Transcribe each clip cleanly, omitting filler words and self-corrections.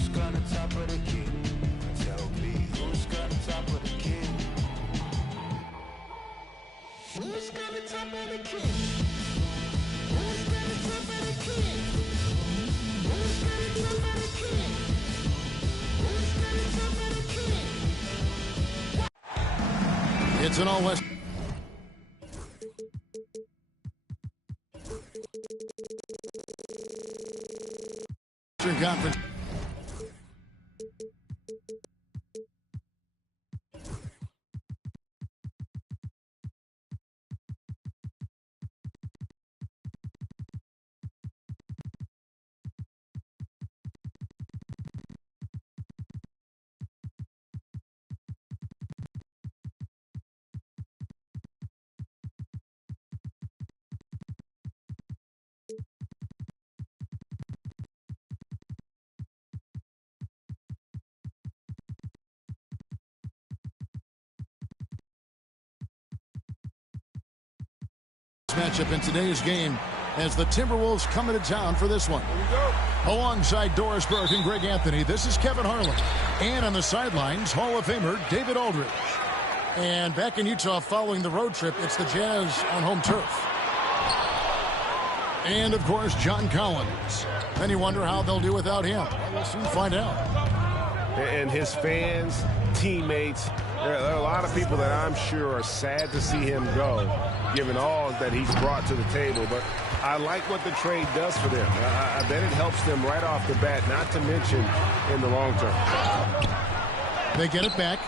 Who's got the top of the key? Tell me, who's got the top of the key? Who's got the top of the key? Who's got the top of the key? Who's got the top of the key? Who's got the top of the key? It's an all-West. Conference. Matchup in today's game as the Timberwolves come into town for this one. Alongside Doris Burke and Greg Anthony, this is Kevin Harlan. And on the sidelines, Hall of Famer David Aldridge. And back in Utah following the road trip, it's the Jazz on home turf. And, of course, John Collins. Many wonder how they'll do without him. We'll soon find out. And his fans, teammates, there are a lot of people that I'm sure are sad to see him go, given all that he's brought to the table. But I like what the trade does for them. I bet it helps them right off the bat, not to mention in the long term. They get it back.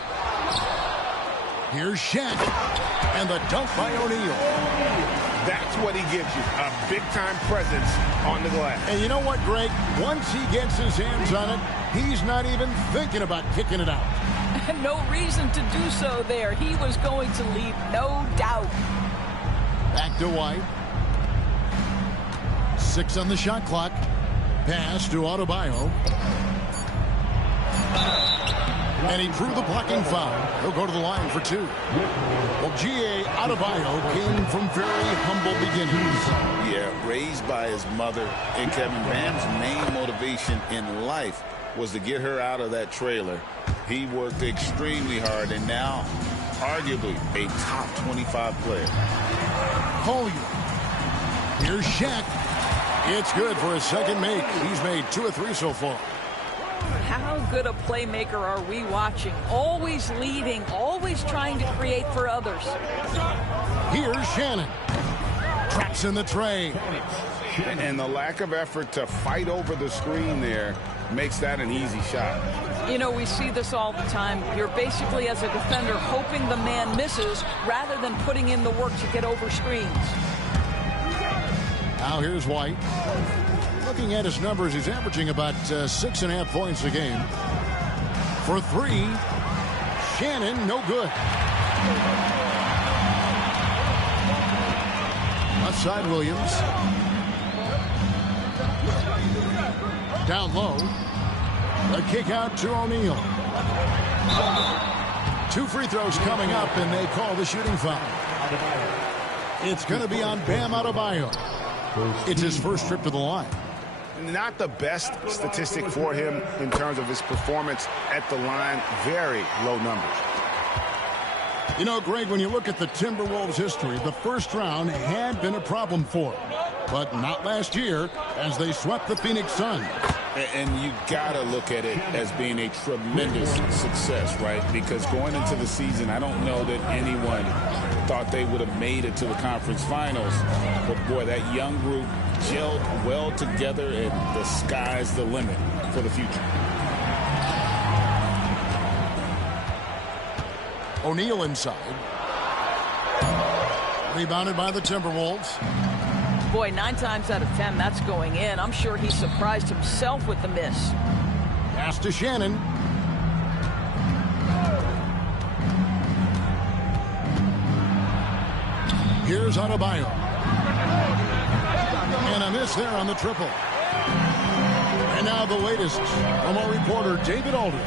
Here's Shaq. And the dunk by O'Neal. That's what he gives you, a big-time presence on the glass. And you know what, Greg? Once he gets his hands on it, he's not even thinking about kicking it out. No reason to do so there. He was going to leave, no doubt. Back to White. 6 on the shot clock. Pass to Adebayo. And he drew the blocking foul. He'll go to the line for 2. Well, G.A. Adebayo came from very humble beginnings. Yeah, raised by his mother. And Kevin, Bam's main motivation in life was to get her out of that trailer. He worked extremely hard, and now, arguably, a top 25 player. Collier. Here's Shaq. It's good for his second make. He's made 2 of 3 so far. How good a playmaker are we watching? Always leading, always trying to create for others. Here's Shannon. Traps in the tray. And the lack of effort to fight over the screen there makes that an easy shot. You know, we see this all the time. You're basically, as a defender, hoping the man misses rather than putting in the work to get over screens. Now here's White. Looking at his numbers, he's averaging about 6.5 points a game. For 3, Shannon, no good. Left side, Williams. Down low. A kick out to O'Neal. 2 free throws coming up, and they call the shooting foul. It's going to be on Bam Adebayo. It's his first trip to the line. Not the best statistic for him in terms of his performance at the line. Very low numbers. You know, Greg, when you look at the Timberwolves' history, the first round had been a problem for them. But not last year, as they swept the Phoenix Suns. And you got to look at it as being a tremendous success, right? Because going into the season, I don't know that anyone thought they would have made it to the conference finals. But, boy, that young group gelled well together, and the sky's the limit for the future. O'Neal inside. Rebounded by the Timberwolves. Boy, 9 times out of 10, that's going in. I'm sure he surprised himself with the miss. Pass to Shannon. Here's Adebayo. And a miss there on the triple. And now the latest from our reporter, David Aldridge.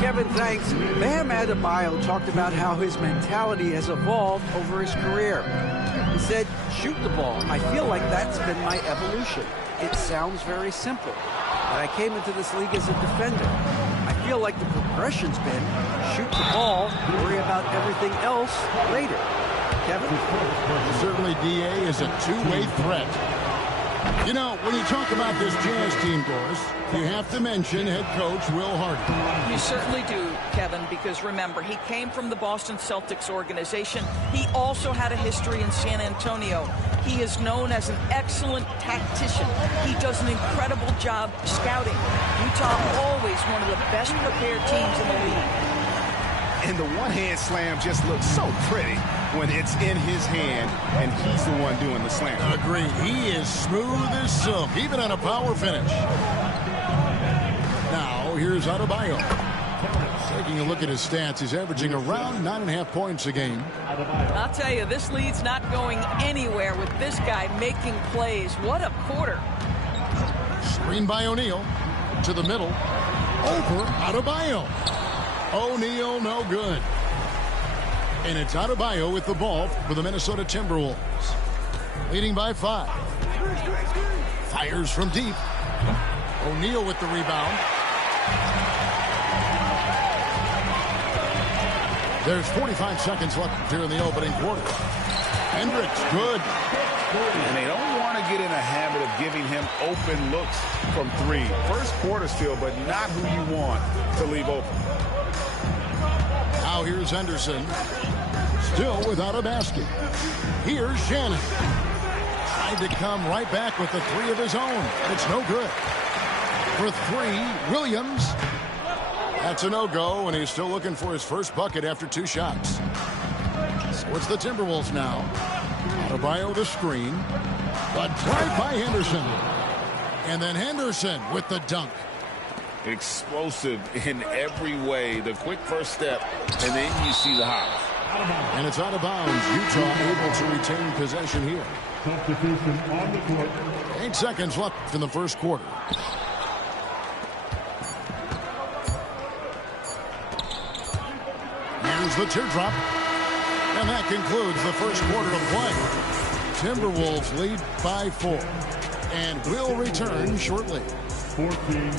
Kevin, thanks. Bam Adebayo talked about how his mentality has evolved over his career. He said, shoot the ball. I feel like that's been my evolution. It sounds very simple. and I came into this league as a defender. I feel like the progression's been shoot the ball, worry about everything else later. Kevin? Certainly, D.A. is a two-way threat. You know, when you talk about this Jazz team, Doris, you have to mention head coach Will Hardy. You certainly do, Kevin, because remember, he came from the Boston Celtics organization. He also had a history in San Antonio. He is known as an excellent tactician. He does an incredible job scouting. Utah always one of the best prepared teams in the league. And the one-hand slam just looks so pretty when it's in his hand and he's the one doing the slam. Agreed. He is smooth as silk, even on a power finish. Now, here's Adebayo. Taking a look at his stats, he's averaging around 9.5 points a game. I'll tell you, this lead's not going anywhere with this guy making plays. What a quarter. Screen by O'Neal. To the middle. Over Adebayo. O'Neal, no good. And it's Adebayo with the ball for the Minnesota Timberwolves. Leading by 5. Fires from deep. O'Neal with the rebound. There's 45 seconds left here in the opening quarter. Hendricks, good. And they don't want to get in a habit of giving him open looks from 3. First quarter still, but not who you want to leave open. Now here's Henderson. Still without a basket. Here's Shannon. Tried to come right back with the 3 of his own. It's no good. For 3, Williams. That's a no-go, and he's still looking for his first bucket after 2 shots. So it's the Timberwolves now. Adebayo the screen. But drive by Henderson. And then Henderson with the dunk. Explosive in every way. The quick first step, and then you see the hop. And it's out of bounds. Utah able to retain possession here. 8 seconds left in the first quarter. Here's the teardrop. And that concludes the first quarter of play. Timberwolves lead by 4. And will return shortly. 14.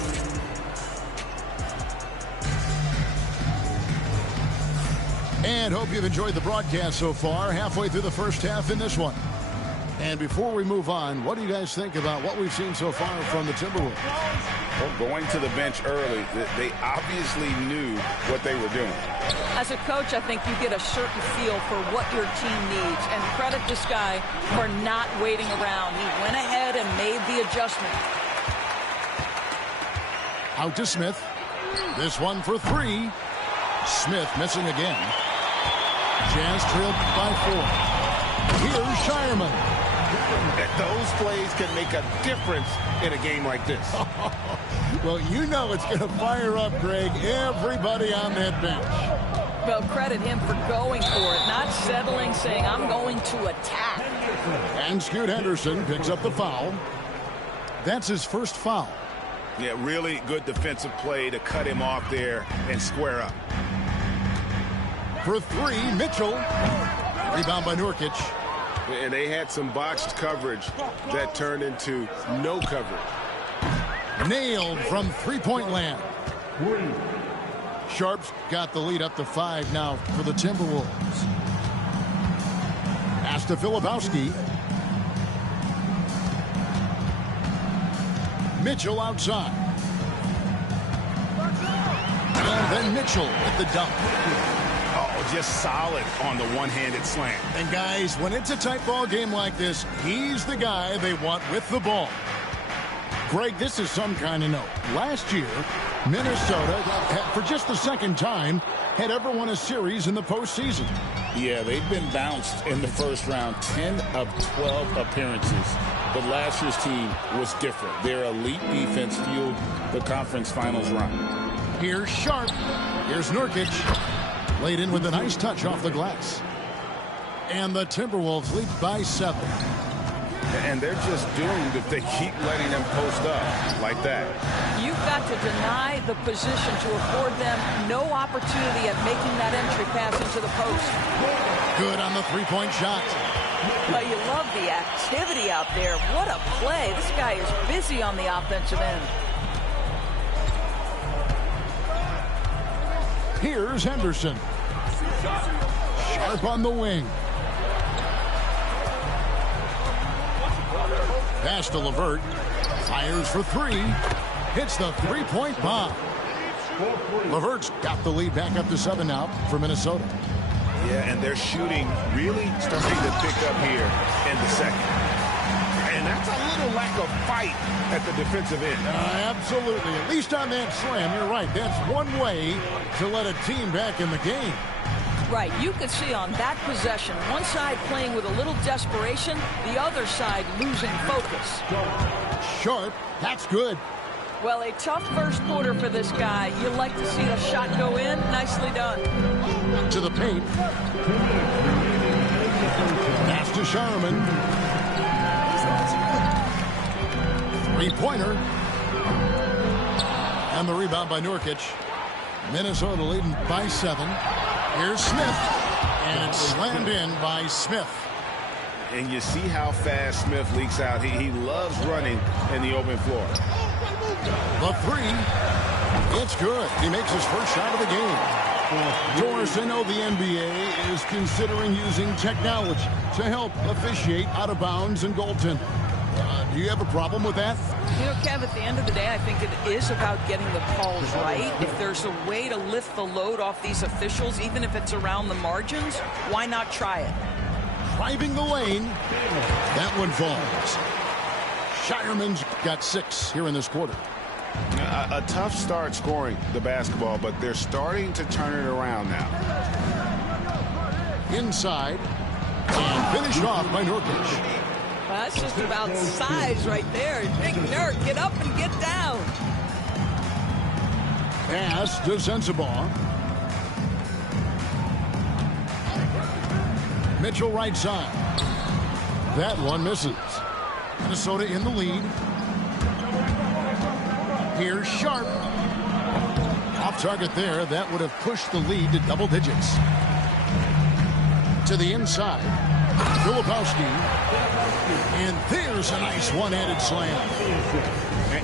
And hope you've enjoyed the broadcast so far. Halfway through the first half in this one. And before we move on, what do you guys think about what we've seen so far from the Timberwolves? Well, going to the bench early, they obviously knew what they were doing. As a coach, I think you get a certain feel for what your team needs. And credit this guy for not waiting around. He went ahead and made the adjustment. Out to Smith. This one for 3. Smith missing again. Jazz trailed by 4. Here's Shireman. Those plays can make a difference in a game like this. Well, you know it's going to fire up, Greg, everybody on that bench. Well, credit him for going for it, not settling, saying, I'm going to attack. And Scoot Henderson picks up the foul. That's his first foul. Yeah, really good defensive play to cut him off there and square up. For 3, Mitchell. Rebound by Nurkic. And they had some botched coverage that turned into no coverage. Nailed from three-point land. Sharp's got the lead up to 5 now for the Timberwolves. Pass to Filipowski. Mitchell outside. And then Mitchell with the dunk. Oh, just solid on the one-handed slam. And guys, when it's a tight ball game like this, he's the guy they want with the ball. Greg, this is some kind of note. Last year, Minnesota, for just the second time, had ever won a series in the postseason. Yeah, they've been bounced in the first round, 10 of 12 appearances. But last year's team was different. Their elite defense fueled the conference finals run. Here's Sharp. Here's Nurkic. Laid in with a nice touch off the glass. And the Timberwolves lead by 7. And they're just doomed if they keep letting them post up like that. You've got to deny the position to afford them no opportunity at making that entry pass into the post. Good on the three-point shot. Well, you love the activity out there. What a play. This guy is busy on the offensive end. Here's Henderson. Sharp on the wing. Pass to LeVert. Fires for three. Hits the three-point bomb. LeVert's got the lead back up to 7 now for Minnesota. Yeah, and their shooting really starting to pick up here in the second. And that's a little lack of fight at the defensive end. Absolutely. At least on that slam, you're right. That's one way to let a team back in the game. Right, you could see on that possession, one side playing with a little desperation, the other side losing focus. Sharp, that's good. Well, a tough first quarter for this guy. You like to see the shot go in. Nicely done. To the paint. Pass to Sharman. Three-pointer. And the rebound by Nurkic. Minnesota leading by 7. Here's Smith. And it's slammed in by Smith. And you see how fast Smith leaks out. He loves running in the open floor. The three. It's good. He makes his first shot of the game. Doris, I know the NBA is considering using technology to help officiate out of bounds and goaltending. Do you have a problem with that? You know, Kev, at the end of the day, I think it is about getting the calls right. If there's a way to lift the load off these officials, even if it's around the margins, why not try it? Driving the lane. That one falls. Shireman's got 6 here in this quarter. A tough start scoring the basketball, but they're starting to turn it around now. Inside. And finished off by Nurkic. That's just about size right there. Big Nurk, get up and get down. Pass to Sensabaugh. Mitchell right side. That one misses. Minnesota in the lead. Here's Sharp. Off target there. That would have pushed the lead to double digits. To the inside. Filipowski. And there's a nice one-handed slam.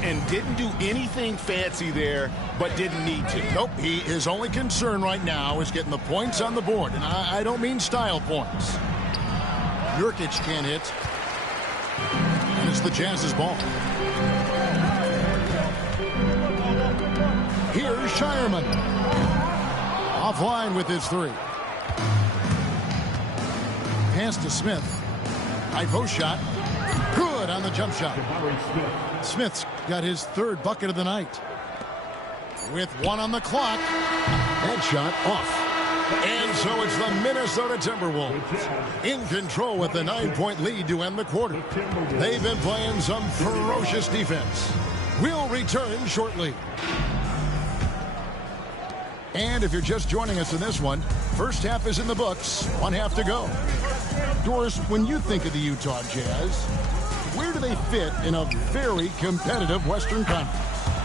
And didn't do anything fancy there, but didn't need to. Nope, his only concern right now is getting the points on the board. And I don't mean style points. Nurkic can't hit. And it's the Jazz's ball. Here's Shireman. Offline with his 3. Pass to Smith. High post shot. Good on the jump shot. Smith's got his 3rd bucket of the night. With 1 on the clock. That shot off. And so it's the Minnesota Timberwolves in control with the 9-point lead to end the quarter. They've been playing some ferocious defense. We'll return shortly. And if you're just joining us in this one, first half is in the books. 1 half to go. Doris, when you think of the Utah Jazz, where do they fit in a very competitive Western Conference?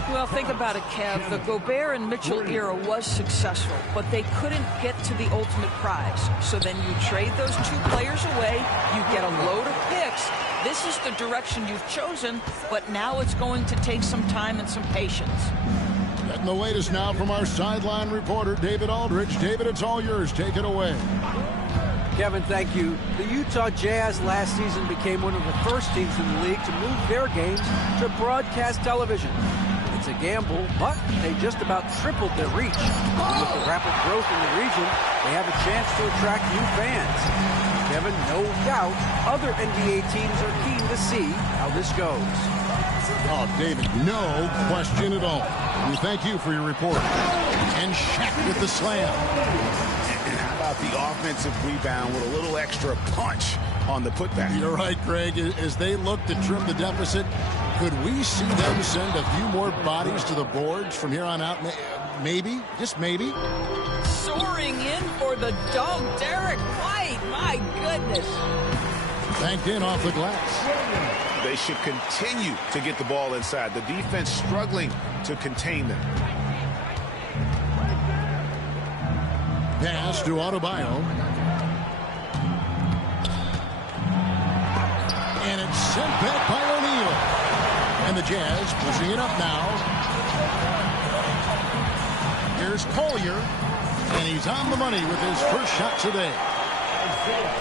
Well, think about it, Kev. The Gobert and Mitchell era was successful, but they couldn't get to the ultimate prize. So then you trade those 2 players away, you get a load of picks. This is the direction you've chosen, but now it's going to take some time and some patience. Getting the latest now from our sideline reporter, David Aldridge. David, it's all yours. Take it away. Kevin, thank you. The Utah Jazz last season became one of the first teams in the league to move their games to broadcast television. It's a gamble, but they just about tripled their reach. And with the rapid growth in the region, they have a chance to attract new fans. Kevin, no doubt, other NBA teams are keen to see how this goes. Oh, David, no question at all. We thank you for your report. And Shaq with the slam. And how about the offensive rebound with a little extra punch on the putback? You're right, Greg. As they look to trim the deficit, could we see them send a few more bodies to the boards from here on out? Maybe, just maybe. Soaring in for the dog, Derek White. My goodness. Banked in off the glass. They should continue to get the ball inside. The defense struggling to contain them. Pass to Adebayo. And it's sent back by O'Neal. And the Jazz pushing it up now. Here's Collier. And he's on the money with his first shot today.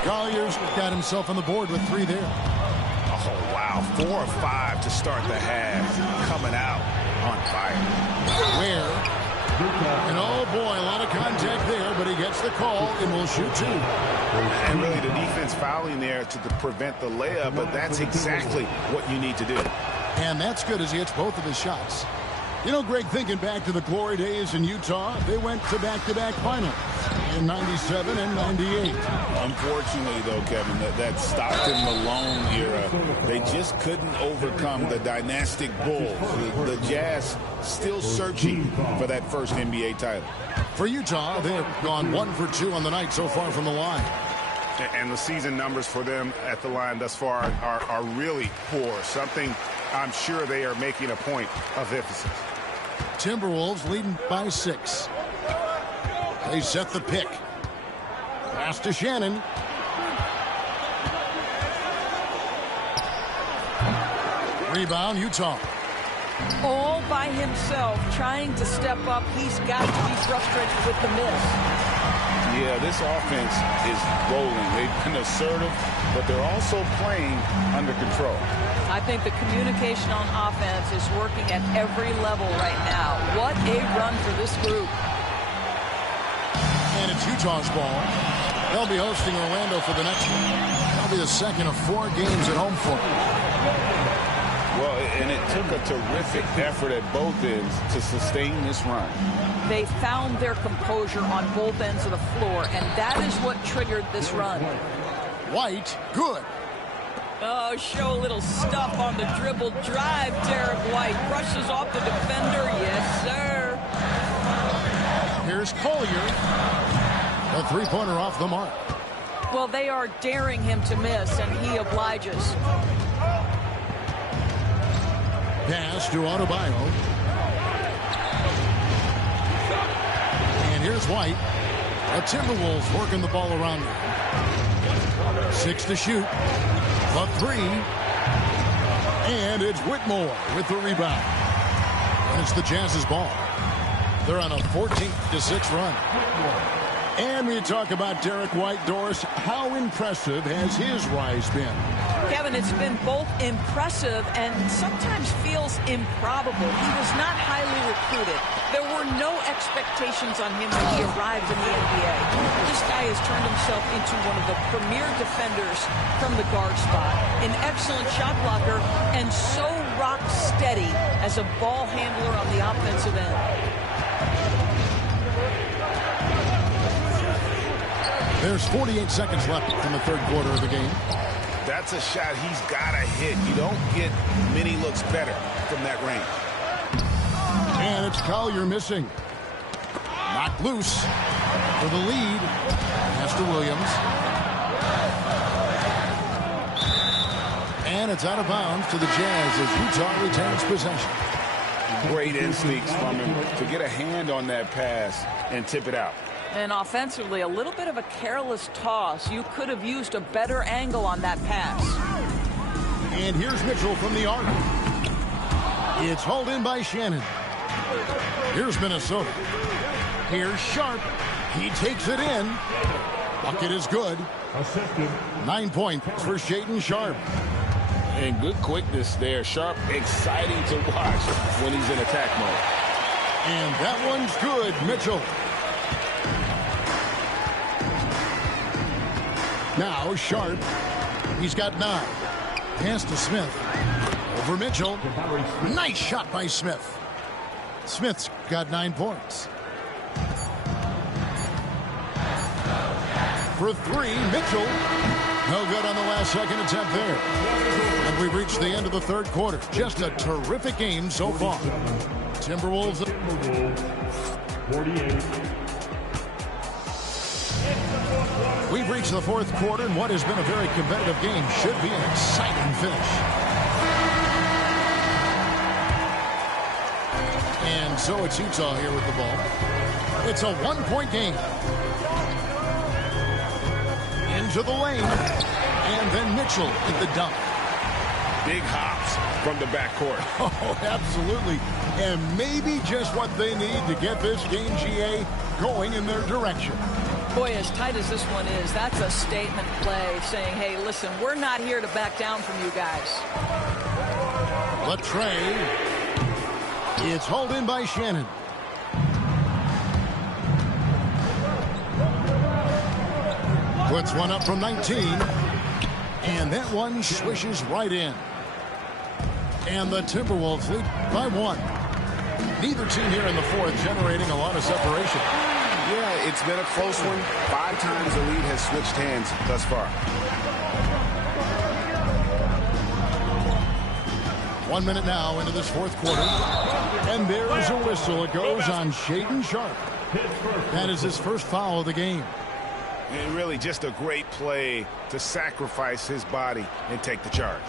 Collier's got himself on the board with 3 there. Oh, wow. 4 or 5 to start the half. Coming out on fire. Where? And oh boy, a lot of contact there, but he gets the call and will shoot 2. And really the defense fouling there to prevent the layup, but that's exactly what you need to do. And that's good as he hits both of his shots. You know, Greg, thinking back to the glory days in Utah, they went to back-to-back finals in 97 and 98. Unfortunately, though, Kevin, that Stockton-Malone era, they just couldn't overcome the dynastic Bulls. The Jazz still searching for that first NBA title. For Utah, they've gone 1 for 2 on the night so far from the line. And the season numbers for them at the line thus far are really poor. Something I'm sure they are making a point of emphasis. Timberwolves leading by 6. They set the pick. Pass to Shannon. Rebound, Utah. All by himself, trying to step up. He's got to be frustrated with the miss. Yeah, this offense is rolling. They've been assertive, but they're also playing under control. I think the communication on offense is working at every level right now. What a run for this group. And it's Utah's ball. They'll be hosting Orlando for the next one. That'll be the second of 4 games at home for them. Well, and it took a terrific effort at both ends to sustain this run. They found their composure on both ends of the floor, and that is what triggered this run. White, good. Oh, show a little stuff on the dribble drive. Derek White brushes off the defender. Yes, sir. Here's Collier. A 3-pointer off the mark. Well, they are daring him to miss, and he obliges. Pass to Adebayo. And here's White. The Timberwolves working the ball around him. 6 to shoot. A 3. And it's Whitmore with the rebound. And it's the Jazz's ball. They're on a 14-6 run. And we talk about Derek White. Doris, how impressive has his rise been? Kevin, it's been both impressive and sometimes feels improbable. He was not highly recruited. There were no expectations on him when he arrived in the NBA. This guy has turned himself into one of the premier defenders from the guard spot, an excellent shot blocker, and so rock steady as a ball handler on the offensive end. There's 48 seconds left in the third quarter of the game. That's a shot he's got to hit. You don't get many looks better from that range. And it's Collier missing. Knocked loose for the lead. Pass to Williams. And it's out of bounds to the Jazz as Utah retains possession. Great instincts from him to get a hand on that pass and tip it out. And offensively, a little bit of a careless toss. You could have used a better angle on that pass. And here's Mitchell from the arc. It's hauled in by Shannon. Here's Minnesota. Here's Sharp. He takes it in. Bucket is good. 9 points for Shaedon Sharp. And good quickness there. Sharp, exciting to watch when he's in attack mode. And that one's good, Mitchell. Now Sharp. He's got 9. Pass to Smith. Over Mitchell. Nice shot by Smith. Smith's got 9 points. For 3, Mitchell. No good on the last second attempt there. And we've reached the end of the third quarter. Just a terrific game so far. Timberwolves. 48. We've reached the fourth quarter, and what has been a very competitive game should be an exciting finish. And so it's Utah here with the ball. It's a 1-point game. Into the lane. And then Mitchell with the dunk. big hops from the backcourt. Oh, absolutely. And maybe just what they need to get this game, GA, going in their direction. Boy, as tight as this one is, that's a statement play saying, hey, listen, we're not here to back down from you guys. Latrey. It's hauled in by Shannon. Puts one up from 19. And that one swishes right in. And the Timberwolves lead by 1. Neither team here in the fourth generating a lot of separation. Yeah, it's been a close one. 5 times the lead has switched hands thus far. 1 minute now into this fourth quarter. And there's a whistle. It goes on Shaedon Sharpe. That is his first foul of the game. And really just a great play to sacrifice his body and take the charge.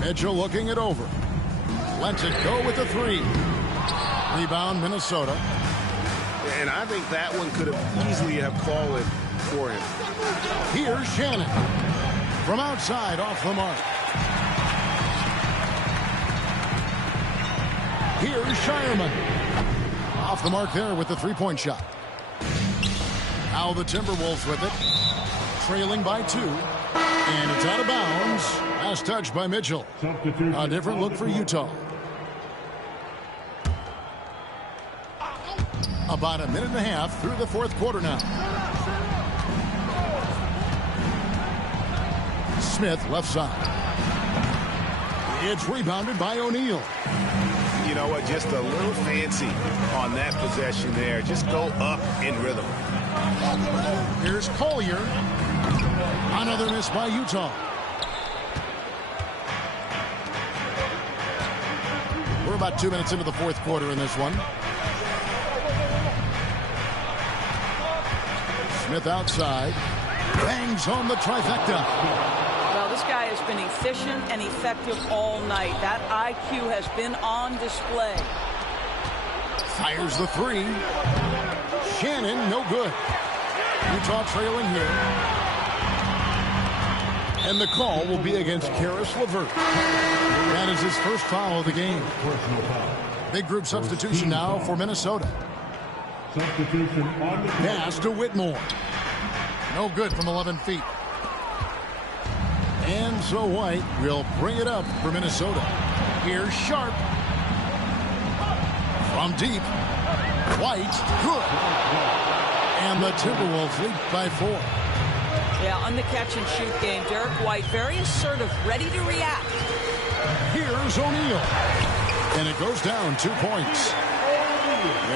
Mitchell looking it over. Lets it go with the 3. Rebound, Minnesota. And I think that one could have easily have fallen for him. Here's Shannon. From outside, off the mark. Here's Shireman. Off the mark there with the 3-point shot. Now the Timberwolves with it. Trailing by 2. And it's out of bounds. Last touch by Mitchell. A different look for Utah. About a minute and a half through the fourth quarter now. Smith left side. It's rebounded by O'Neal. You know what? Just a little fancy on that possession there. Just go up in rhythm. Here's Collier. Another miss by Utah. We're about 2 minutes into the fourth quarter in this one. Smith outside. Bangs home the trifecta. Well, this guy has been efficient and effective all night. That IQ has been on display. Fires the 3. Shannon, no good. Utah trailing here. And the call will be against Karis LeVert. That is his first foul of the game. Big group substitution now for Minnesota. Pass to Whitmore. No good from 11 feet. And so White will bring it up for Minnesota. Here's Sharpe. From deep. White, good. And the Timberwolves lead by 4. Yeah, on the catch-and-shoot game, Derek White very assertive, ready to react. Here's O'Neal. And it goes down 2 points.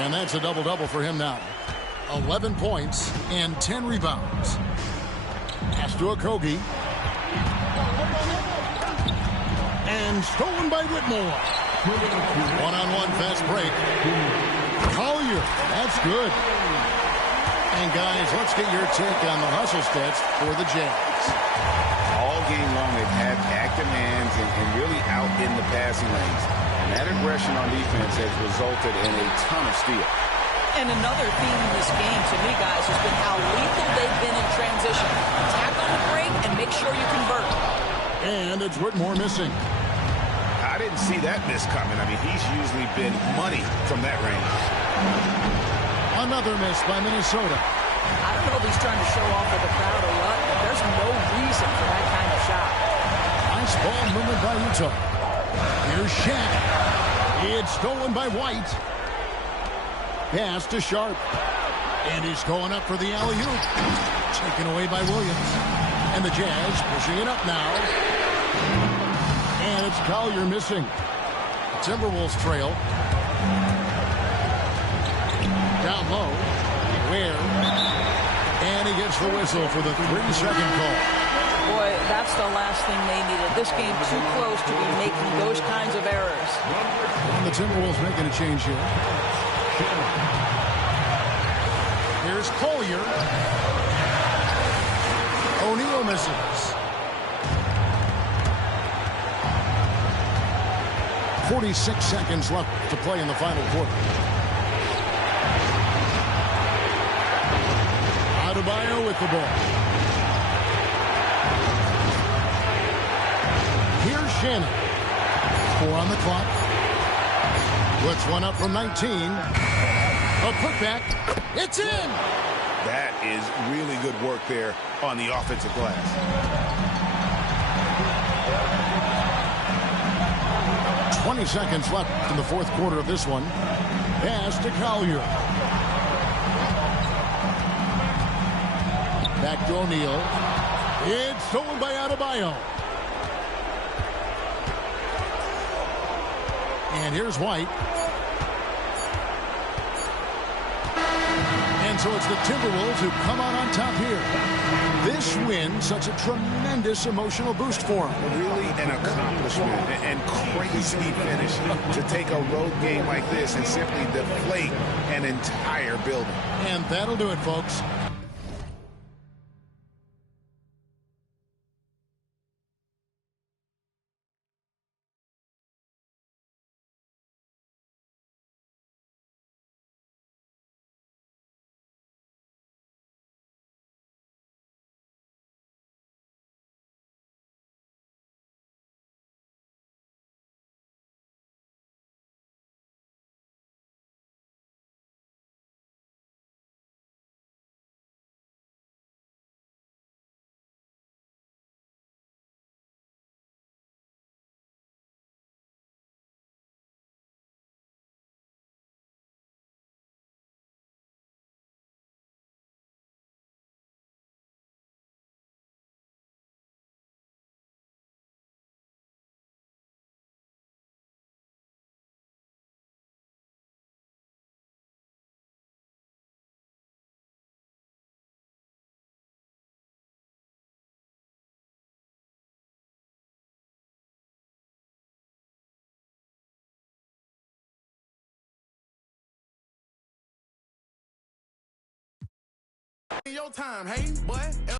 And that's a double-double for him now. 11 points and 10 rebounds. Pass to Okogie. And stolen by Whitmore. One-on-one fast break. Collier, that's good. And guys, let's get your take on the hustle stats for the Jazz. All game long, they've had active hands and really out in the passing lanes. And that aggression on defense has resulted in a ton of steals. And another theme in this game, to me, guys, has been how lethal they've been in transition. Attack on the break and make sure you convert. And it's Whitmore missing. I didn't see that miss coming. I mean, he's usually been money from that range. Another miss by Minnesota. I don't know if he's trying to show off with the crowd or what, but there's no reason for that kind of shot. Nice ball movement by Utah. Here's Shaq. It's stolen by White. Pass to Sharpe. And he's going up for the alley-oop. Taken away by Williams. And the Jazz pushing it up now. And it's Collier missing. Timberwolves trail. Down low. Where? And he gets the whistle for the 3-second call. Boy, that's the last thing they needed. This game too close to be making those kinds of errors. And the Timberwolves making a change here. Here's Collier. O'Neal misses. 46 seconds left to play in the final quarter. Adebayo with the ball. Shannon. 4 on the clock. Puts one up from 19. A putback. It's in. That is really good work there on the offensive glass. 20 seconds left in the fourth quarter of this one. Pass to Collier. Back to O'Neal. It's stolen by Adebayo. And here's White. And so it's the Timberwolves who come out on top here. This win, such a tremendous emotional boost for them. Really an accomplishment and crazy finish to take a road game like this and simply deflate an entire building. And that'll do it, folks. Your time, hey, boy.